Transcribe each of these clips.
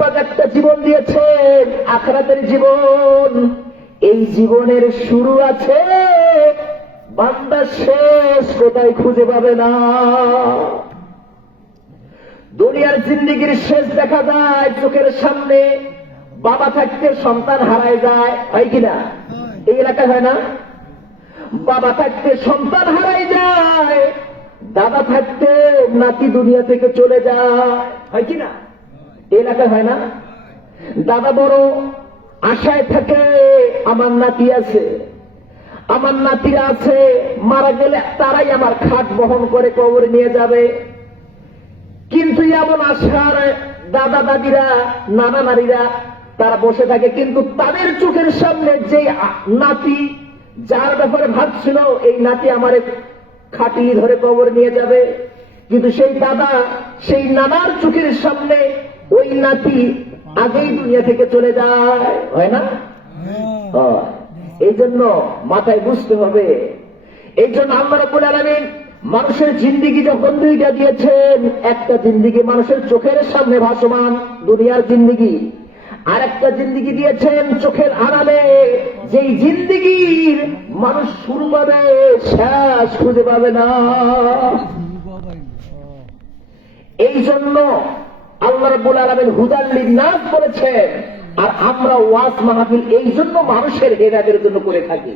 পাক একটা জীবন দিয়েছেন আখরাতের জীবন। এই জীবনের শুরু আছে, বান্দা শেষ, কোথায় খুঁজে পাবে না। দুনিয়ার জিন্দিগির শেষ দেখা যায়, চোখের সামনে বাবা থাকতে সন্তান হারায় যায়, হয় কিনা এই এলাকায় হয় না? বাবা থাকতে সন্তান হারাই যায়, দাদা থাকতে নাতি দুনিয়া থেকে চলে যায়, হয় কিনা এলাকায় হয় না? দাদা বড় আশায় থাকে, আমার নাতি আছে। আমার নাতিরা আছে, মারা গেলে তারাই আমার খাট বহন করে কবরে নিয়ে যাবে। কিন্তু এমন আশার দাদা দাদিরা, নানা নারীরা তারা বসে থাকে। কিন্তু তাদের চোখের সামনে যে নাতি, যার ব্যাপারে ভাবছিল, এই নাতি আমার খাটি ধরে কবর নিয়ে যাবে। কিন্তু সেই দাদা, সেই নানার চোখের সামনে ওই নাতি আগেই দুনিয়া থেকে চলে যায় হয় না? এই জন্য মাথায় বুঝতে হবে। এই জন্য আল্লাহ রব্বুল আলামিন মানুষের জিন্দিগি যখন দুইটা দিয়েছেন একটা জিন্দিগি মানুষের চোখের সামনে ভাসমান দুনিয়ার জিন্দিগি আর একটা জিন্দিগি দিয়েছেন চোখের আড়ালে। যেই জিন্দিগির মানুষ শুরু পাবে শেষ খুঁজে পাবে না। এই জন্য আল্লাহ রাব্বুল আলামিন হুদাল্লিন নাস বলেছেন, আর আমরা ওয়াজ মাহফিল এই জন্য মানুষের হেদায়েতের জন্য করে থাকি।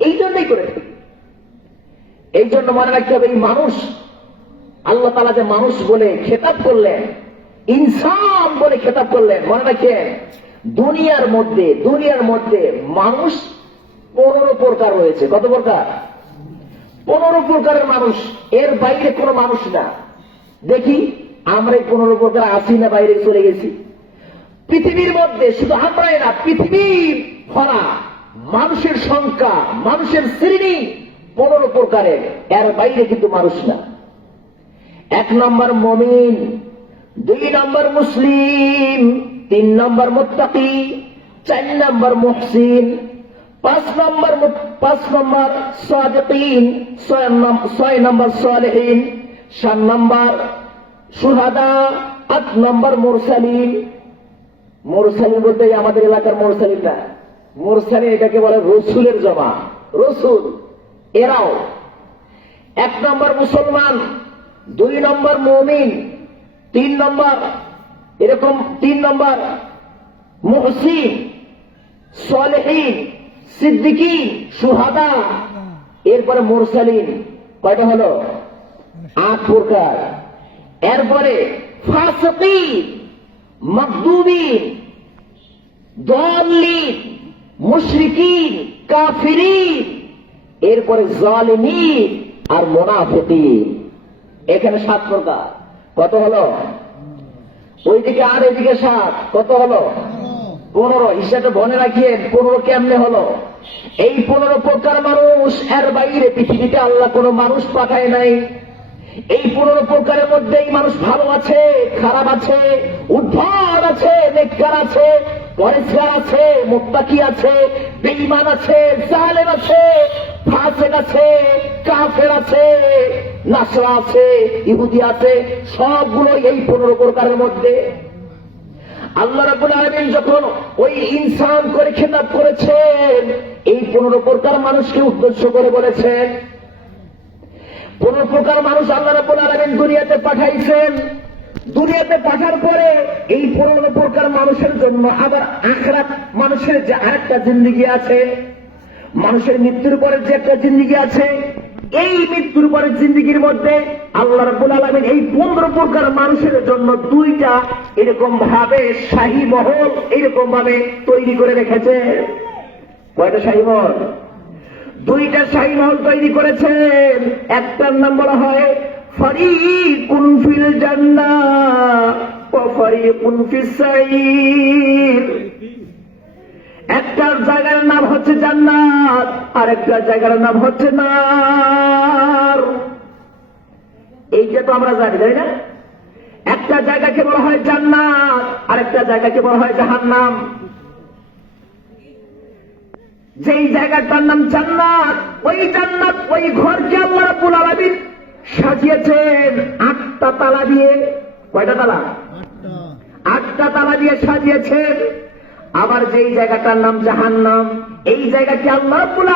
এই জন্যই করে থাকি। এই জন্য মনে রাখতে হবে, এই মানুষ, আল্লাহ তালা যে মানুষ বলে খেতাব করলেন, ইনসান বলে খেতাব করলেন, মনে রাখেন, দুনিয়ার মধ্যে দুনিয়ার মধ্যে মানুষ পনেরো প্রকার রয়েছে। কত প্রকার? পনেরো প্রকারের মানুষ। এর বাইরে কোনো মানুষ না। দেখি আমরা এই পনেরো প্রকার আছি না, বাইরে চলে গেছি। পৃথিবীর মধ্যে শুধু আমরাই না, পৃথিবীর ভরা মানুষের সংখ্যা, মানুষের শ্রেণি পনেরো প্রকারের। এর বাইরে কিন্তু মানুষ না। এক নম্বর মমিন, দুই নম্বর মুসলিম, তিন নম্বর মুত্তাকি, চার নম্বর মুহসিন, পাঁচ নম্বর পাঁচ নম্বর সাদিকিন ছয় নম্বর সালেহীন, সাত নম্বর সুহাদা আট নম্বর মুরসালিন। মোরসালিন বলতে আমাদের এলাকার মোরসালিন না মোরসালিন এটাকে বলে রসুলের জমা রসুল, এরাও। এক নম্বর মুসলমান, দুই নম্বর মমিন, তিন নম্বর, এরকম তিন নম্বর মুহসিন, সালেহীন, সিদ্দিকিন, সুহাদা। এরপরে মোরসালিন, কয়টা হলো? আট প্রকার। এরপরে মকদুবিন দলিন মুশরিকিন, কাফিরিন, এরপরে জালিমিন আর মোনাফিকিন। এখানে সাত প্রকার। কত হলো? ওইদিকে আর এদিকে সাত। কত হলো? পনেরো। হিসাবে মনে রাখিয়েন পনেরো কেমনে হলো? এই পনেরো প্রকার মানুষ এর বাইরে পৃথিবীতে আল্লাহ কোনো মানুষ পাঠায় নাই। এই পনেরো প্রকারের মধ্যেই মানুষ ভালো আছে, খারাপ আছে, উদ্ধার আছে, নেককার আছে, পরিষ্কার আছে, মোত্তাকি আছে, বেঈমান আছে, জালেম আছে, ফাসেক আছে, কাফের আছে, নাসরা আছে, ইহুদি আছে, সবগুলো এই পনেরো প্রকারের মধ্যে। আল্লাহ রাবুল আলমিন যখন ওই ইনসান করে খেতাব করেছেন, এই পনেরো প্রকার মানুষকে উদ্দেশ্য করে বলেছেন কোন প্রকার মানুষ আল্লাহ রাব্বুল আলামিন দুনিয়াতে পাঠাইছেন। দুনিয়াতে পাঠার পরে এই পনেরো প্রকার মানুষের জন্য আবার আখরাত মানুষের যে আরেকটা জিন্দিগি আছে, মানুষের মৃত্যুর পরে যে একটা জিন্দিগি আছে, এই মৃত্যুর পরের জিন্দিগির মধ্যে আল্লাহ রাব্বুল আলামিন এই পনেরো প্রকার মানুষের জন্য দুইটা এরকম ভাবে শাহী মহল এরকম ভাবে তৈরি করে রেখেছে। কয়টা শাহী মহল? দুইটা শাহী মহল তৈরি করেছেন একটার নাম বলা হয় ফারিকুন ফিল জান্নাহ। ওয়া ফারিকুন ফিস সাইর। একটার জায়গার নাম হচ্ছে জান্নাত আর একটা জায়গার নাম হচ্ছে নার। এইটা তো আমরা জানি, তাই না? একটা জায়গাকে বলা হয় জান্নাত আর একটা জায়গাকে বলা হয় জাহান্নাম। যেই জায়গাটার নাম জান্নাত, ওই জান্নাত, ওই ঘরকে আল্লাহ রাব্বুল আলামিন সাজিয়েছেন আটটা তালা দিয়ে। কয়টা তালা? আটটা তালা দিয়ে সাজিয়েছেন। আবার যেই জায়গাটার নাম জাহান্নাম, এই জায়গাটি আল্লাহ রাব্বুল